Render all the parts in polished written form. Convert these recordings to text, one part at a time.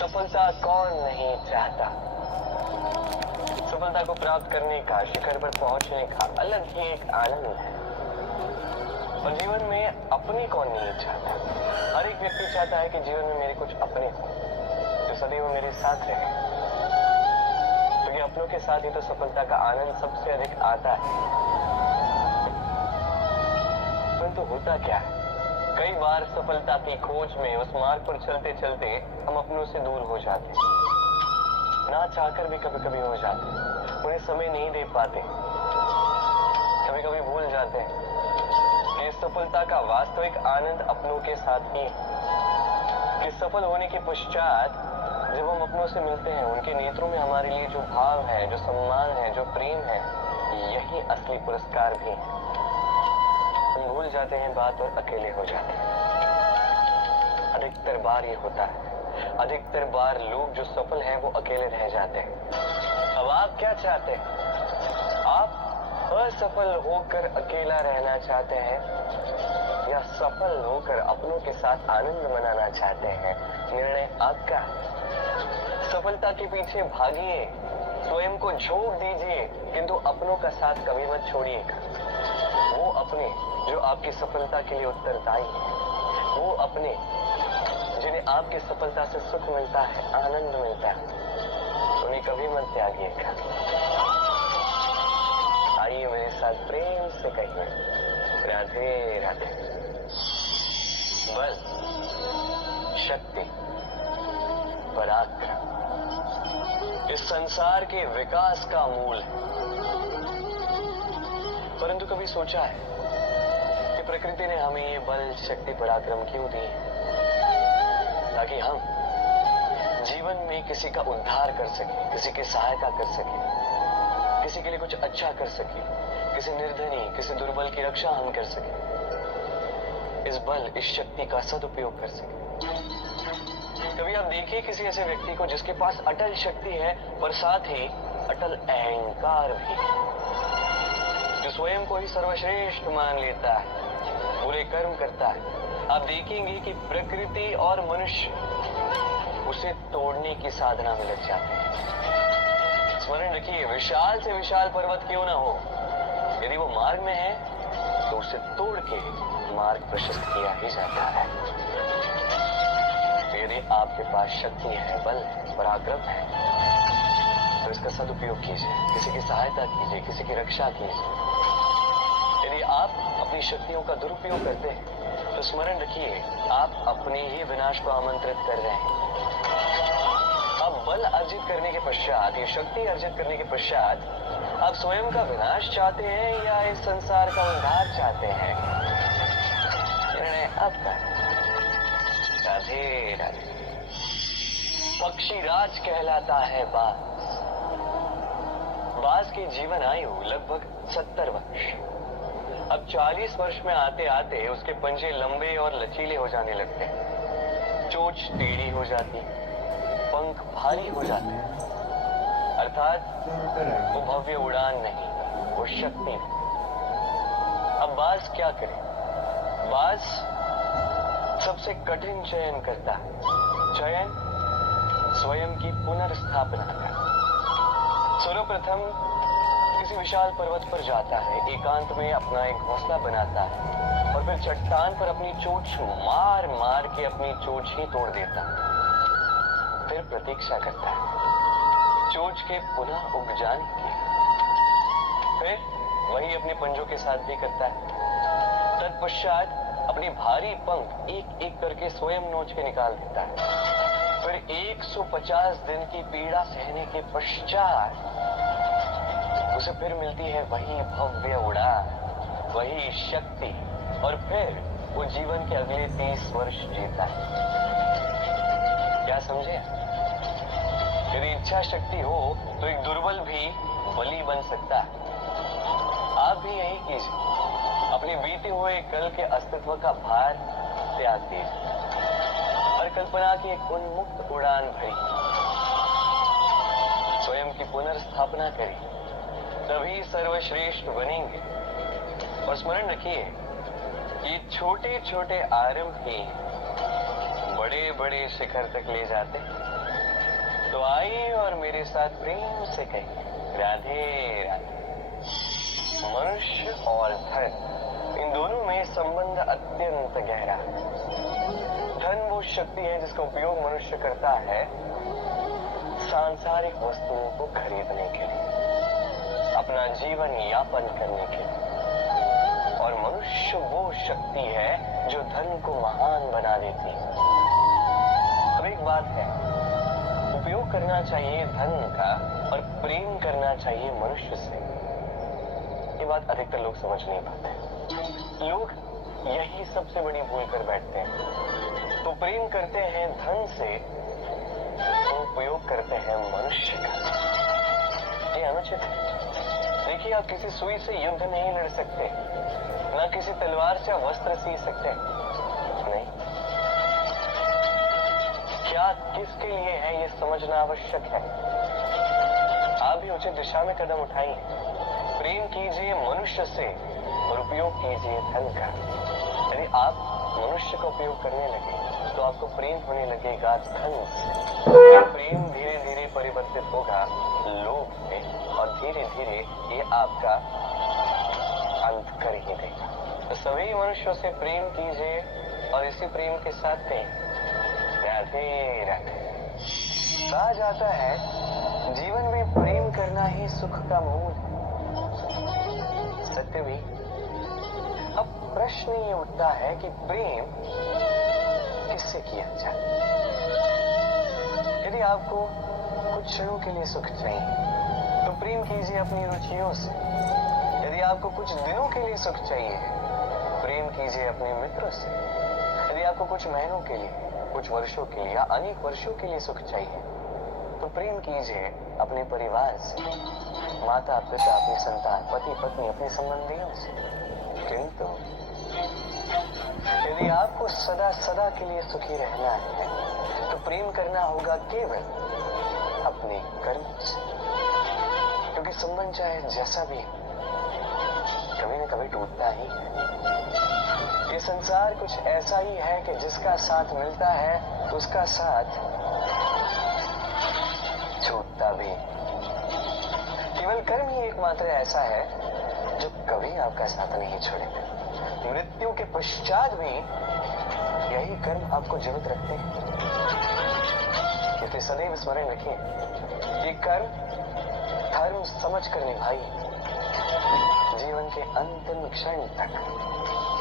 सफलता कौन नहीं चाहता। सफलता को प्राप्त करने का, शिखर पर पहुंचने का अलग ही एक आनंद है। और जीवन में अपने कौन नहीं चाहता। हर एक व्यक्ति चाहता है कि जीवन में मेरे कुछ अपने हो जो सदैव मेरे साथ रहे, क्योंकि अपनों के साथ ही तो सफलता का आनंद सबसे अधिक आता है। परंतु होता क्या है, कई बार सफलता की खोज में उस मार्ग पर चलते चलते हम अपनों से दूर हो जाते, ना चाहकर भी कभी कभी हो जाते, उन्हें समय नहीं दे पाते, कभी कभी भूल जाते हैं कि सफलता का वास्तविक आनंद अपनों के साथ ही है। कि सफल होने के पश्चात जब हम अपनों से मिलते हैं, उनके नेत्रों में हमारे लिए जो भाव है, जो सम्मान है, जो प्रेम है, यही असली पुरस्कार भी है। हम भूल जाते हैं बात और अकेले हो जाते हैं। अधिकतर बार ये होता है, अधिकतर बार लोग जो सफल हैं वो अकेले रह जाते हैं। अब आप क्या चाहते हैं? आप असफल होकर अकेला रहना चाहते हैं या सफल होकर अपनों के साथ आनंद मनाना चाहते हैं? निर्णय आपका। सफलता के पीछे भागिए, स्वयं को झोंक दीजिए, किंतु अपनों का साथ कभी मत छोड़िएगा। वो अपने जो आपकी सफलता के लिए उत्तरदायी है, वो अपने जिन्हें आपकी सफलता से सुख मिलता है, आनंद मिलता है, उन्हें कभी मत त्यागिएगा। आइए मेरे साथ प्रेम से कहिए, राधे राधे। बल, शक्ति, पराक्रम इस संसार के विकास का मूल है। परंतु कभी सोचा है कि प्रकृति ने हमें ये बल, शक्ति, पराक्रम क्यों दी? ताकि हम जीवन में किसी का उद्धार कर सके, किसी की सहायता कर सके, किसी के लिए कुछ अच्छा कर सके, किसी निर्धनी, किसी दुर्बल की रक्षा हम कर सके, इस बल, इस शक्ति का सदुपयोग कर सके। कभी आप देखिए किसी ऐसे व्यक्ति को जिसके पास अटल शक्ति है पर साथ ही अटल अहंकार भी है, जो स्वयं को ही सर्वश्रेष्ठ मान लेता है, बुरे कर्म करता है। आप देखेंगे कि प्रकृति और मनुष्य उसे तोड़ने की साधना में लग जाते हैं। स्मरण रखिए, विशाल से विशाल पर्वत क्यों ना हो, यदि वो मार्ग में है तो उसे तोड़ के मार्ग प्रशस्त किया ही जाता है। तो यदि आपके पास शक्ति है, बल, पराक्रम है, तो इसका सदुपयोग कीजिए, किसी की सहायता कीजिए, किसी की रक्षा कीजिए। यदि आप अपनी शक्तियों का दुरुपयोग करते हैं तो स्मरण रखिए, आप अपने ही विनाश को आमंत्रित कर रहे हैं। अब बल अर्जित करने के पश्चात, ये शक्ति अर्जित करने के पश्चात आप स्वयं का विनाश चाहते हैं या इस संसार का उद्धार चाहते हैं? निर्णय आपका। राधे राधे। पक्षी राज कहलाता है बाज। बाज की जीवन आयु लगभग 70 वर्ष। अब 40 वर्ष में आते आते उसके पंजे लंबे और लचीले हो जाने लगते हैं, चोंच टेढ़ी हो जाती है, पंख भारी हो जाते हैं, अर्थात वो भव्य उड़ान नहीं, वो शक्ति नहीं। अब बाज क्या करे? बाज सबसे कठिन चयन करता है, चयन स्वयं की पुनर्स्थापना का। सर्वप्रथम किसी विशाल पर्वत पर जाता है, एकांत में अपना एक घोंसला बनाता है और फिर चट्टान पर अपनी चोंच मार मार के अपनी चोंच ही तोड़ देता है। फिर प्रतीक्षा करता है चोंच के पुनः उग जाने की। फिर वही अपने पंजों के साथ भी करता है। तत्पश्चात अपने भारी पंख एक एक करके स्वयं नोच के निकाल देता है। फिर 150 दिन की पीड़ा सहने के पश्चात उसे फिर मिलती है वही भव्य उड़ान, वही शक्ति, और फिर वो जीवन के अगले 30 वर्ष जीता है। क्या समझे? यदि इच्छा शक्ति हो तो एक दुर्बल भी बली बन सकता है। आप भी यही कीजिए, अपने बीते हुए कल के अस्तित्व का भार त्याग दीजिए और कल्पना की एक उन्मुक्त उड़ान भरी, स्वयं की पुनर्स्थापना करिए, तभी सर्वश्रेष्ठ बनेंगे। और स्मरण रखिए, ये छोटे छोटे आरंभ ही बड़े बड़े शिखर तक ले जाते हैं। तो आइए और मेरे साथ प्रेम से कहिए, राधे राधे। मनुष्य और धन, इन दोनों में संबंध अत्यंत गहरा है। धन वो शक्ति है जिसका उपयोग मनुष्य करता है सांसारिक वस्तुओं को खरीदने के लिए, अपना जीवन यापन करने के लिए। और मनुष्य वो शक्ति है जो धन को महान बना देती है। अब एक बात है, उपयोग करना चाहिए धन का और प्रेम करना चाहिए मनुष्य से। ये बात अधिकतर लोग समझ नहीं पाते। लोग यही सबसे बड़ी भूल कर बैठते हैं। तो प्रेम करते हैं धन से, तो उपयोग करते हैं मनुष्य का। ये अनुचित है। देखिए, आप किसी सुई से युद्ध नहीं लड़ सकते, ना किसी तलवार से वस्त्र सी सकते नहीं। क्या किसके लिए है ये समझना आवश्यक है। आप भी उचित दिशा में कदम उठाइए। प्रेम कीजिए मनुष्य से और उपयोग कीजिए धन का। यदि आप मनुष्य का उपयोग करने लगे तो आपको प्रेम होने लगेगा धन से। प्रेम धीरे धीरे परिवर्तित होगा लोभ में और धीरे धीरे ये आपका अंत कर ही देगा। तो सभी मनुष्यों से प्रेम कीजिए और इसी प्रेम के साथ कहिए, राधे राधे। कहा जाता है जीवन में प्रेम करना ही सुख का मूल है। सत्य भी। अब प्रश्न ये उठता है कि प्रेम किससे किया जाए। यदि आपको कुछ क्षणों के लिए सुख चाहिए तो प्रेम कीजिए अपनी रुचियों से। यदि आपको कुछ दिनों के लिए सुख चाहिए, प्रेम कीजिए अपने मित्रों से। यदि आपको कुछ महीनों के लिए, कुछ वर्षों के लिए या अनेक वर्षों के लिए सुख चाहिए तो प्रेम कीजिए अपने परिवार से, माता पिता, अपनी संतान, पति पत्नी, अपने संबंधियों से। किंतु यदि आपको सदा सदा के लिए सुखी रहना है तो प्रेम करना होगा केवल अपने कर्म से। क्योंकि संबंध चाहे जैसा भी कभी न कभी टूटता ही है। ये संसार कुछ ऐसा ही है कि जिसका साथ मिलता है उसका साथ छूटता भी। केवल कर्म ही एकमात्र ऐसा है जो कभी आपका साथ नहीं छोड़ेगा। मृत्यु के पश्चात भी यही कर्म आपको जीवित रखते हैं। इसलिए सदैव स्मरण रखिए, ये कर्म धर्म समझ कर निभाइए। जीवन के अंतिम क्षण तक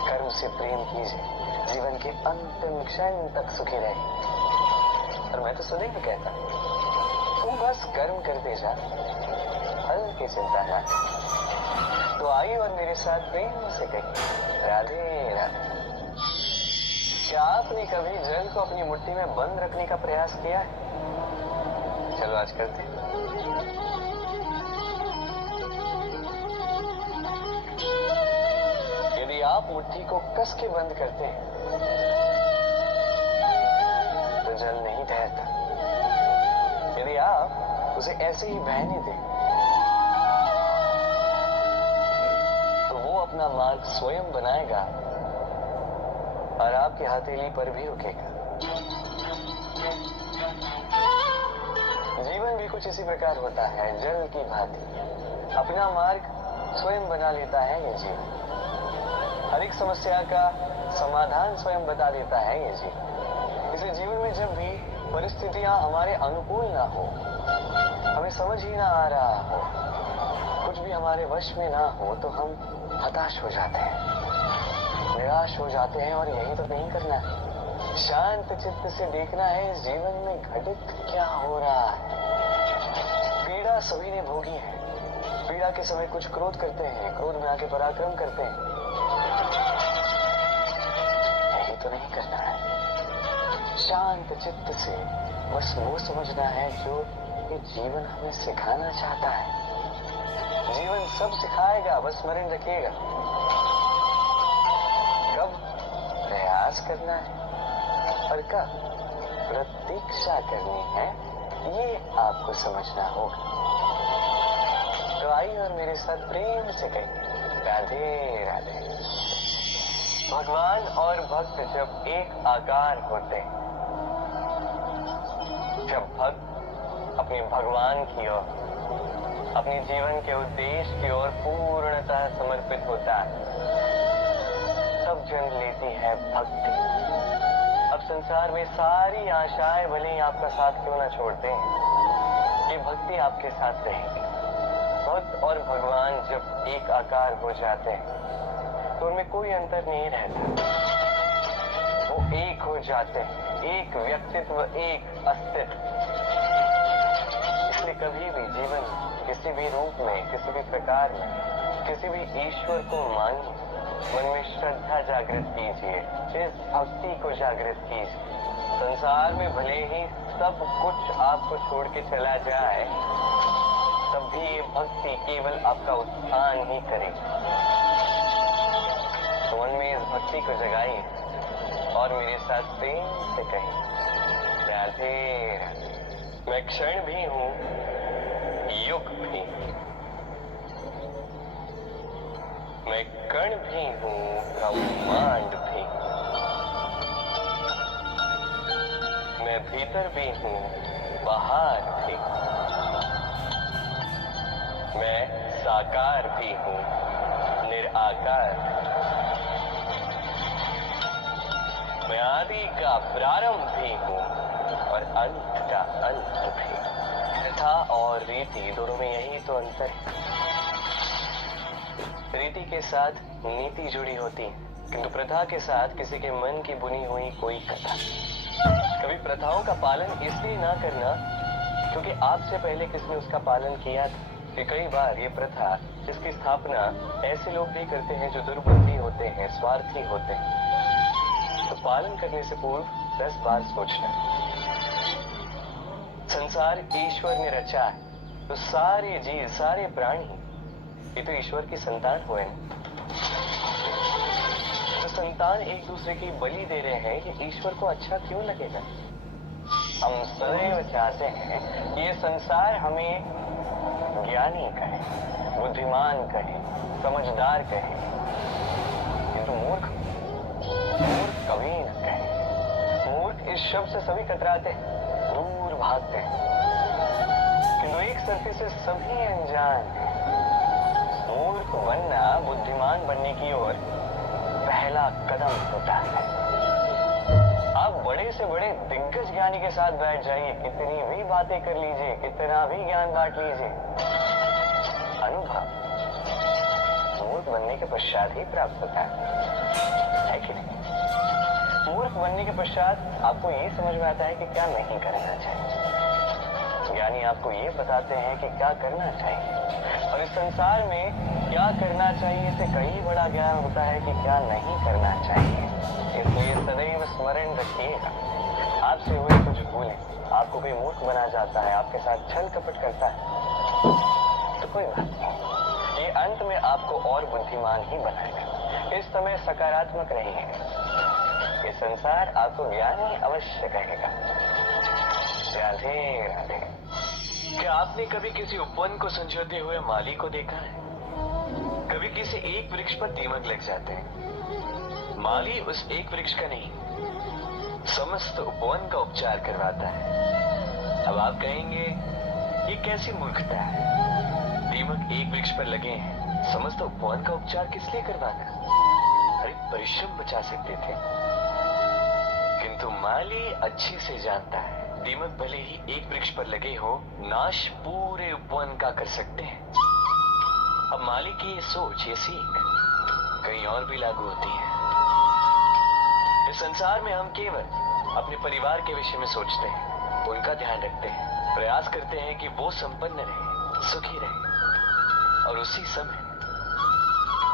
कर्म से प्रेम कीजिए, जीवन के अंतिम क्षण तक सुखी रहे। और मैं तो सदैव कहता हूं, तू बस कर्म करते जा, फल की चिंता ना। तो आइए और मेरे साथ प्रेम से कहिए, राधे राधे। क्या आपने कभी जल को अपनी मुट्ठी में बंद रखने का प्रयास किया है? चलो आज करते हैं। यदि आप मुट्ठी को कस के बंद करते हैं तो जल नहीं तैरता। यदि आप उसे ऐसे ही बहने दें तो वो अपना मार्ग स्वयं बनाएगा और आपकी हथेली पर भी रुकेगा। जीवन भी कुछ इसी प्रकार होता है, जल की भांति अपना मार्ग स्वयं बना लेता है ये जीवन। हर एक समस्या का समाधान स्वयं बता देता है ये जीवन। इसे जीवन में जब भी परिस्थितियां हमारे अनुकूल ना हो, हमें समझ ही ना आ रहा हो, कुछ भी हमारे वश में ना हो तो हम हताश हो जाते हैं, निराश हो जाते हैं। और यही तो नहीं करना है। शांत चित्त से देखना है इस जीवन में घटित क्या हो रहा है। पीड़ा सभी ने भोगी है। पीड़ा के समय कुछ क्रोध करते हैं, क्रोध में आके पराक्रम करते हैं। यही तो नहीं करना है। शांत चित्त से बस वो समझना है जो ये जीवन हमें सिखाना चाहता है। जीवन सब सिखाएगा, बस स्मरण रखिएगा। कब प्रयास करना है और कब प्रतीक्षा करनी है, ये आपको समझना होगा। तो आइए और मेरे साथ प्रेम से कहिए, राधे राधे। भगवान और भक्त जब एक आकार होते हैं, जब भक्त अपने भगवान की ओर, अपने जीवन के उद्देश्य की ओर पूर्णतः समर्पित होता है, तब जन्म लेती है भक्ति। अब संसार में सारी आशाएं भले ही आपका साथ क्यों ना छोड़ते हैं, ये भक्ति आपके साथ रहेगी। भक्त और भगवान जब एक आकार हो जाते हैं तो उनमें कोई अंतर नहीं रहता, वो एक हो जाते हैं, एक व्यक्तित्व, एक अस्तित्व। इसलिए कभी भी जीवन किसी भी रूप में, किसी भी प्रकार में, किसी भी ईश्वर को मानिए, मन में श्रद्धा जागृत कीजिए, इस भक्ति को जागृत कीजिए। संसार में भले ही सब कुछ आपको छोड़ के चला जाए, तब भी ये भक्ति केवल आपका उत्थान ही करेगी। तो मन में इस भक्ति को जगाइए और मेरे साथ प्रेम से कहिए, राधे राधे। मैं क्षण भी हूं, युग भी, मैं कण भी हूं, ब्रह्मांड भी, मैं भीतर भी हूं, बाहर भी, मैं साकार भी हूं, निराकार, मैं आदि का प्रारंभ भी हूं और अंत का अंत भी। प्रथा और रीति दोनों में यही तो अंतर है। रीति के साथ नीति जुड़ी होती है, किंतु प्रथा के साथ किसी के मन की बुनी हुई कोई कथा। कभी प्रथाओं का पालन इसलिए ना करना क्योंकि आपसे पहले किसने उसका पालन किया था, कि कई बार ये प्रथा, इसकी स्थापना ऐसे लोग भी करते हैं जो दुर्बुद्धि होते हैं, स्वार्थी होते हैं। तो पालन करने से पूर्व 10 बार सोचना। संसार ईश्वर ने रचा है, तो सारे जीव, सारे प्राणी ये तो ईश्वर की संतान हुए ना। तो संतान एक दूसरे की बलि दे रहे हैं, ये ईश्वर को अच्छा क्यों लगेगा? हम सदैव चाहते हैं कि ये संसार हमें ज्ञानी कहे, बुद्धिमान कहे, समझदार कहे, किंतु मूर्ख कभी न कहे। मूर्ख इस शब्द से सभी कतराते हैं, दूर भागते हैं, किंतु एक सरफे से सभी अनजान हैं। मूर्ख बनना बुद्धिमान बनने की ओर पहला कदम होता है। आप बड़े से बड़े दिग्गज ज्ञानी के साथ बैठ जाइए, कितनी भी बातें कर लीजिए, कितना भी ज्ञान बांट लीजिए, अनुभव मूर्ख बनने के पश्चात ही प्राप्त होता है कि नहीं? मूर्ख बनने के पश्चात आपको ये समझ में आता है कि क्या नहीं करना चाहिए। ज्ञानी आपको ये बताते हैं कि क्या करना चाहिए, और इस संसार में क्या करना चाहिए से कहीं बड़ा ज्ञान होता है कि क्या नहीं करना चाहिए। इसलिए सदैव स्मरण रखिएगा, आपसे हुए कुछ भूलें, आपको कोई मूर्ख बना जाता है, आपके साथ छल कपट करता है, तो कोई बात नहीं, ये अंत में आपको और बुद्धिमान ही बनाएगा। इस समय सकारात्मक रहिएगा, ये संसार आपको ज्ञानी अवश्य कहेगा। राधे राधे। क्या आपने कभी किसी उपवन को संजोते हुए माली को देखा है? कभी किसी एक वृक्ष पर दीमक लग जाते हैं, माली उस एक वृक्ष का नहीं, समस्त उपवन का उपचार करवाता है। अब आप कहेंगे ये कैसी मूर्खता है, दीमक एक वृक्ष पर लगे हैं, समस्त उपवन का उपचार किस लिए करवाना? अरे परिश्रम बचा सकते थे। किंतु माली अच्छे से जानता है, दीमक भले ही एक वृक्ष पर लगे हो, नाश पूरे उपवन का कर सकते हैं। अब माली की ये सोच, ये सीख कहीं और भी लागू होती है। इस संसार में हम केवल अपने परिवार के विषय में सोचते हैं, उनका ध्यान रखते हैं, प्रयास करते हैं कि वो संपन्न रहे, सुखी रहे, और उसी समय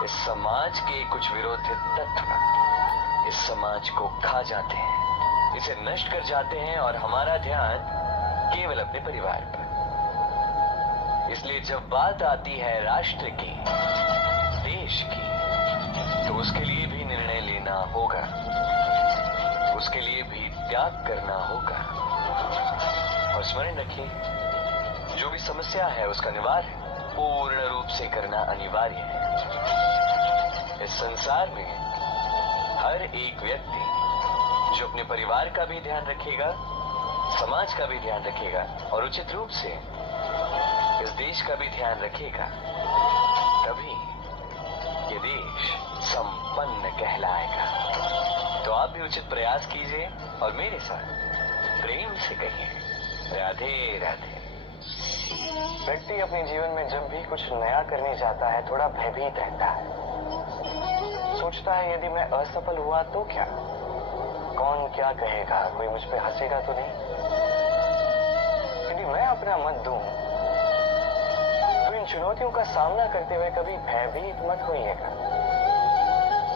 इस समाज के कुछ विरोधी तत्व इस समाज को खा जाते हैं, इसे नष्ट कर जाते हैं, और हमारा ध्यान केवल अपने परिवार पर। इसलिए जब बात आती है राष्ट्र की, देश की, तो उसके लिए भी निर्णय लेना होगा, उसके लिए भी त्याग करना होगा। और स्मरण रखिए, जो भी समस्या है उसका निवारण पूर्ण रूप से करना अनिवार्य है। इस संसार में हर एक व्यक्ति जो अपने परिवार का भी ध्यान रखेगा, समाज का भी ध्यान रखेगा और उचित रूप से इस देश का भी ध्यान रखेगा, तभी ये देश संपन्न कहलाएगा। तो आप भी उचित प्रयास कीजिए और मेरे साथ प्रेम से कहिए राधे राधे। व्यक्ति अपने जीवन में जब भी कुछ नया करने जाता है थोड़ा भयभीत रहता है। सोचता है यदि मैं असफल हुआ तो क्या, कौन क्या कहेगा, कोई मुझ पे हंसेगा तो नहीं। यदि मैं अपना मत दूं तो इन चुनौतियों का सामना करते हुए कभी भयभीत मत होइएगा,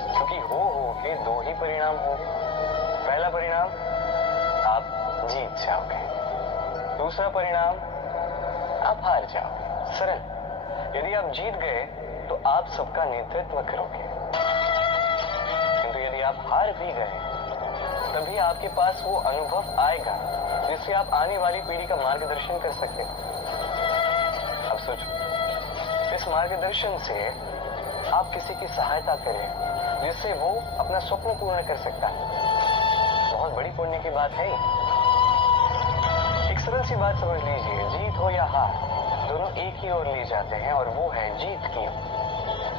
क्योंकि हो के दो ही परिणाम हो। पहला परिणाम आप जीत जाओगे, दूसरा परिणाम आप हार जाओगे। सरल। यदि आप जीत गए तो आप सबका नेतृत्व करोगे, किंतु यदि आप हार भी गए तभी आपके पास वो अनुभव आएगा जिससे आप आने वाली पीढ़ी का मार्गदर्शन कर सकते हो। अब सोचो, इस मार्गदर्शन से आप किसी की सहायता करें जिससे वो अपना स्वप्न पूर्ण कर सकता है। बहुत बड़ी पुण्य की बात है ये। एक सरल सी बात समझ लीजिए, जीत हो या हार दोनों एक ही ओर ले जाते हैं और वो है जीत की ओर।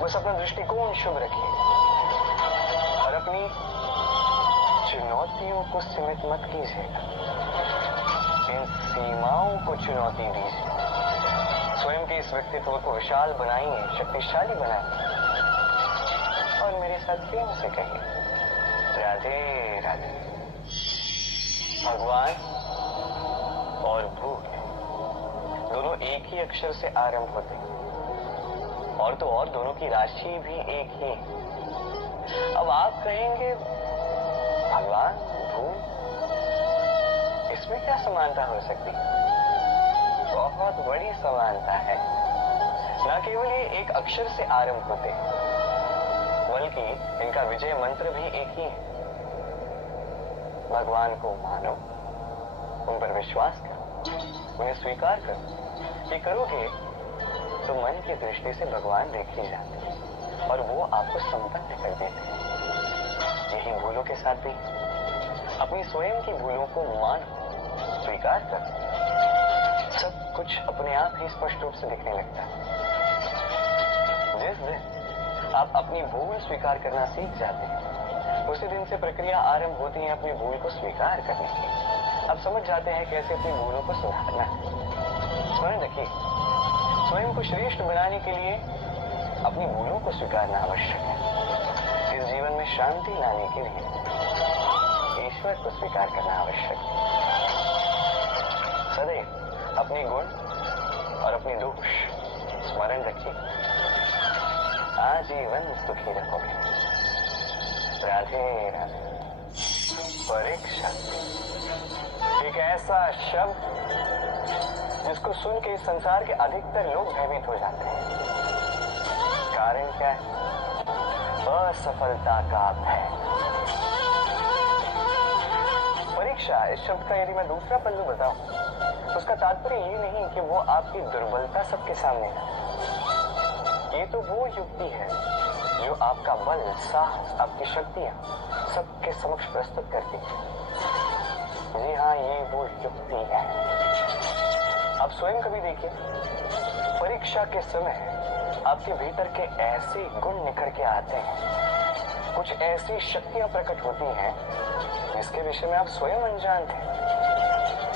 बस अपना दृष्टिकोण शुभ रखिए और अपनी चुनौतियों को सीमित मत कीजिएगा, इन सीमाओं को चुनौती दीजिए। स्वयं के इस व्यक्तित्व को विशाल बनाइए, शक्तिशाली बनाइए और मेरे साथ प्रेम से कहिए राधे राधे। भगवान और भूल दोनों एक ही अक्षर से आरंभ होते हैं, और तो और दोनों की राशि भी एक ही। अब आप कहेंगे भगवान भूल, इसमें क्या समानता हो सकती? बहुत बड़ी समानता है। न केवल ये एक अक्षर से आरंभ होते हैं, बल्कि इनका विजय मंत्र भी एक ही है। भगवान को मानो, उन पर विश्वास करो, उन्हें स्वीकार करो। ये करोगे तो मन की दृष्टि से भगवान देखे जाते हैं और वो आपको संपन्न कर देते हैं। यही भूलों के साथ भी अपनी स्वयं की भूलों को मानो, स्वीकार करो, सब कुछ अपने आप ही स्पष्ट रूप से दिखने लगता है। जिस दिन आप अपनी भूल स्वीकार करना सीख जाते हैं, उसी दिन से प्रक्रिया आरंभ होती है अपनी भूल को स्वीकार करने की। आप समझ जाते हैं कैसे अपनी भूलों को सुधारना है। स्मरण रखिए, स्वयं को श्रेष्ठ बनाने के लिए अपनी भूलों को स्वीकारना आवश्यक है। इस जीवन में शांति लाने के लिए ईश्वर को स्वीकार करना आवश्यक है। सदैव अपने गुण और अपने दोष स्मरण रखिए, आजीवन सुखी रहोगे। राधे राधे। परीक्षा एक ऐसा शब्द जिसको सुन के इस संसार के अधिकतर लोग भयभीत हो जाते हैं। कारण क्या है? असफलता का भय। परीक्षा इस शब्द का यदि मैं दूसरा पहलू बताऊं, तो उसका तात्पर्य ये नहीं कि वो आपकी दुर्बलता सबके सामने है। ये तो वो युक्ति है जो आपका बल, साहस, आपकी शक्तियां सबके समक्ष प्रस्तुत करती है। जी हाँ, ये वो युक्ति है। आप स्वयं कभी देखिए, परीक्षा के समय आपके भीतर के ऐसे गुण निखर के आते हैं, कुछ ऐसी शक्तियां प्रकट होती हैं जिसके विषय में आप स्वयं अनजान थे,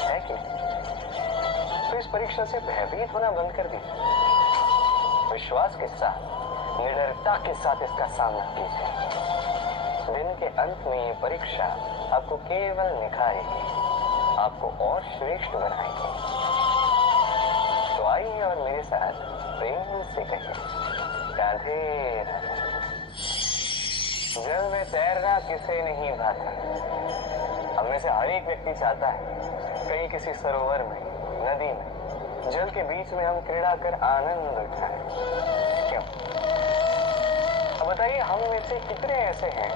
है कि नहीं? तो इस परीक्षा से भयभीत होना बंद कर दीजिए। विश्वास के साथ, निडरता के साथ इसका सामना कीजिए। दिन के अंत में ये परीक्षा आपको केवल निखारेगी, आपको और श्रेष्ठ बनाएगी। तो आइए और मेरे साथ प्रेम से कहिए राधे राधे। जल में तैरना किसे नहीं भाता। हम में से हर एक व्यक्ति चाहता है कहीं किसी सरोवर में, नदी में, जल के बीच में हम क्रीड़ा कर आनंद उठाएं। क्यों? अब बताइए, हम में से कितने ऐसे हैं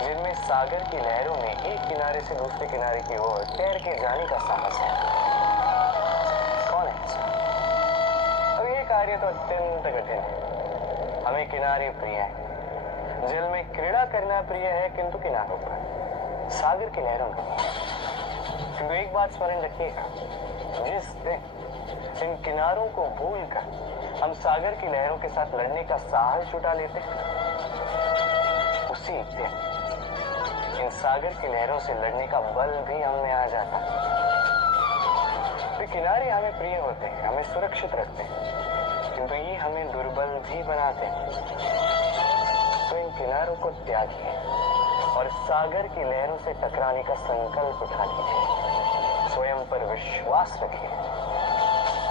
जिनमें सागर की लहरों में एक किनारे से दूसरे किनारे की ओर तैर के जाने का साहस है? कौन है ऐसा? अब ये कार्य तो अत्यंत कठिन है। हमें किनारे प्रिय है, जल में क्रीड़ा करना प्रिय है, किंतु किनारों पर, सागर की लहरों में। किंतु एक बात स्मरण रखिएगा, जिस दिन इन किनारों को भूलकर हम सागर की लहरों के साथ लड़ने का साहस जुटा लेते, उसी दिन इन सागर की लहरों से लड़ने का बल भी हम में आ जाता। वे किनारे हमें प्रिय होते हैं, हमें सुरक्षित रखते हैं, किंतु ये हमें दुर्बल भी बनाते हैं। तो इन किनारों को त्यागिए और सागर की लहरों से टकराने का संकल्प उठा लीजिए। स्वयं पर विश्वास रखिए,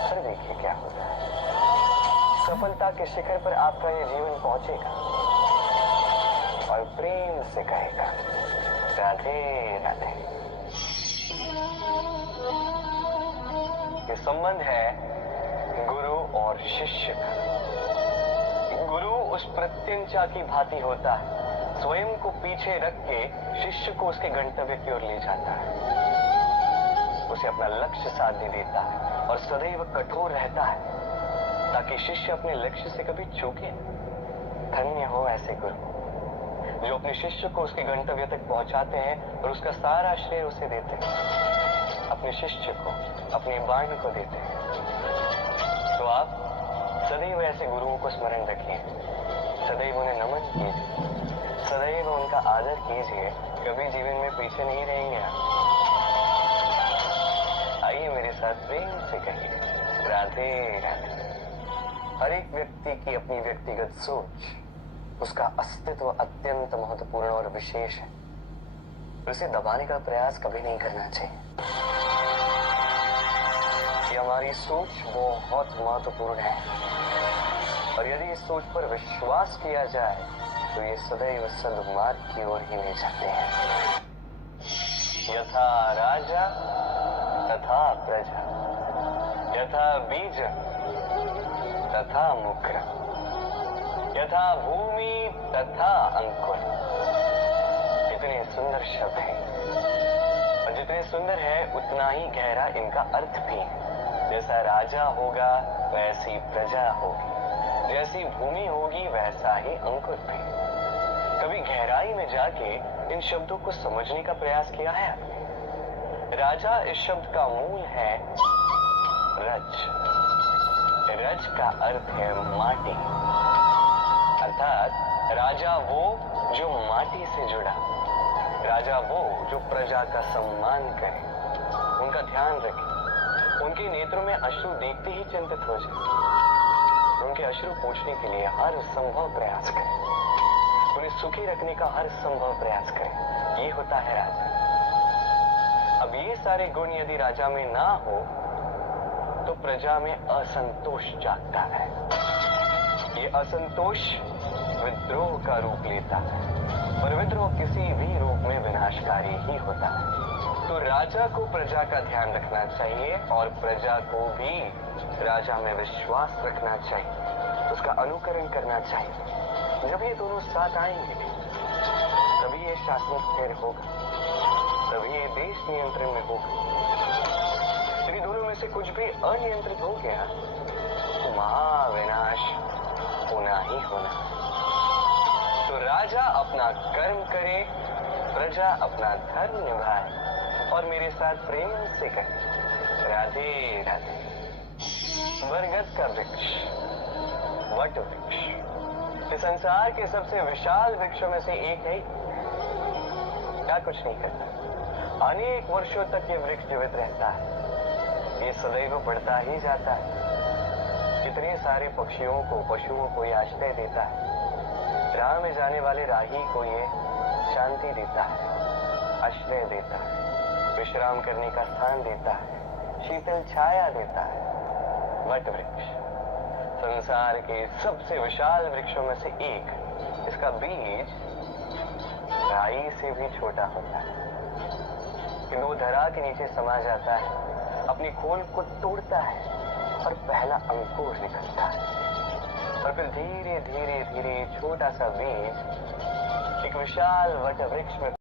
फिर देखिए क्या होता है। सफलता के शिखर पर आपका यह जीवन पहुंचेगा और प्रेम से कहेगा, राधे राधे। ये संबंध है गुरु और शिष्य का। गुरु उस प्रत्यंचा की भांति होता है, स्वयं को पीछे रख के शिष्य को उसके गंतव्य की ओर ले जाता है, उसे अपना लक्ष्य साधने देता है और सदैव कठोर रहता है ताकि शिष्य अपने लक्ष्य से कभी चूके। धन्य हो ऐसे गुरु जो अपने शिष्य को उसके गंतव्य तक पहुंचाते हैं और उसका सारा श्रेय उसे देते हैं, अपने शिष्य को, अपने बाण को देते हैं। तो आप सदैव ऐसे गुरुओं को स्मरण रखिए, सदैव उन्हें नमन कीजिए, सदैव उनका आदर कीजिए, कभी जीवन में पीछे नहीं रहेंगे आप। आइए मेरे साथ प्रेम से कहिए, राधे राधे। हर एक व्यक्ति की अपनी व्यक्तिगत सोच, उसका अस्तित्व अत्यंत महत्वपूर्ण और विशेष है, उसे दबाने का प्रयास कभी नहीं करना चाहिए। ये हमारी सोच बहुत महत्वपूर्ण है और यदि इस सोच पर विश्वास किया जाए तो ये सदैव सद्मार्ग की ओर ही ले जाते हैं। यथा राजा तथा प्रजा, यथा बीज तथा मुक्र, यथा भूमि तथा अंकुर। कितने सुंदर शब्द हैं और जितने सुंदर है उतना ही गहरा इनका अर्थ भी है। जैसा राजा होगा वैसी प्रजा होगी, जैसी भूमि होगी वैसा ही अंकुर भी। कभी गहराई में जाके इन शब्दों को समझने का प्रयास किया है आपने? राजा इस शब्द का मूल है रज। रज का अर्थ है माटी, अर्थात राजा वो जो माटी से जुड़ा, राजा वो जो प्रजा का सम्मान करे, उनका ध्यान रखे, उनके नेत्रों में अश्रु देखते ही चिंतित हो जाए, उनके अश्रु पोंछने के लिए हर संभव प्रयास करे, उन्हें सुखी रखने का हर संभव प्रयास करे। ये होता है राजा। अब ये सारे गुण यदि राजा में ना हो तो प्रजा में असंतोष जागता है। ये असंतोष विद्रोह का रूप लेता है और विद्रोह किसी भी रूप में विनाशकारी ही होता है। तो राजा को प्रजा का ध्यान रखना चाहिए और प्रजा को भी राजा में विश्वास रखना चाहिए, उसका अनुकरण करना चाहिए। जब ये दोनों साथ आएंगे तभी ये शासन स्थिर होगा, तभी ये देश नियंत्रण में होगा। यदि दोनों में से कुछ भी अनियंत्रित हो गया तो महाविनाश होना ही होना। तो राजा अपना कर्म करे, प्रजा अपना धर्म निभाए और मेरे साथ प्रेम से कहे, राधे राधे। बरगद का वृक्ष, वट वृक्ष, इस संसार के सबसे विशाल वृक्षों में से एक है। क्या कुछ नहीं करता, अनेक वर्षों तक ये वृक्ष जीवित रहता है, ये सदैव बढ़ता ही जाता है। कितने सारे पक्षियों को, पशुओं को ये आश्रय देता है, राह में जाने वाले राही को ये शांति देता है, आश्रय देता है, विश्राम करने का स्थान देता है, शीतल छाया देता है। वट वृक्ष संसार के सबसे विशाल वृक्षों में से एक, इसका बीज राई से भी छोटा होता है, किंतु वो धरा के नीचे समा जाता है, अपनी खोल को तोड़ता है और पहला अंकुर निकलता है और फिर धीरे धीरे धीरे छोटा सा बीज एक विशाल वट वृक्ष में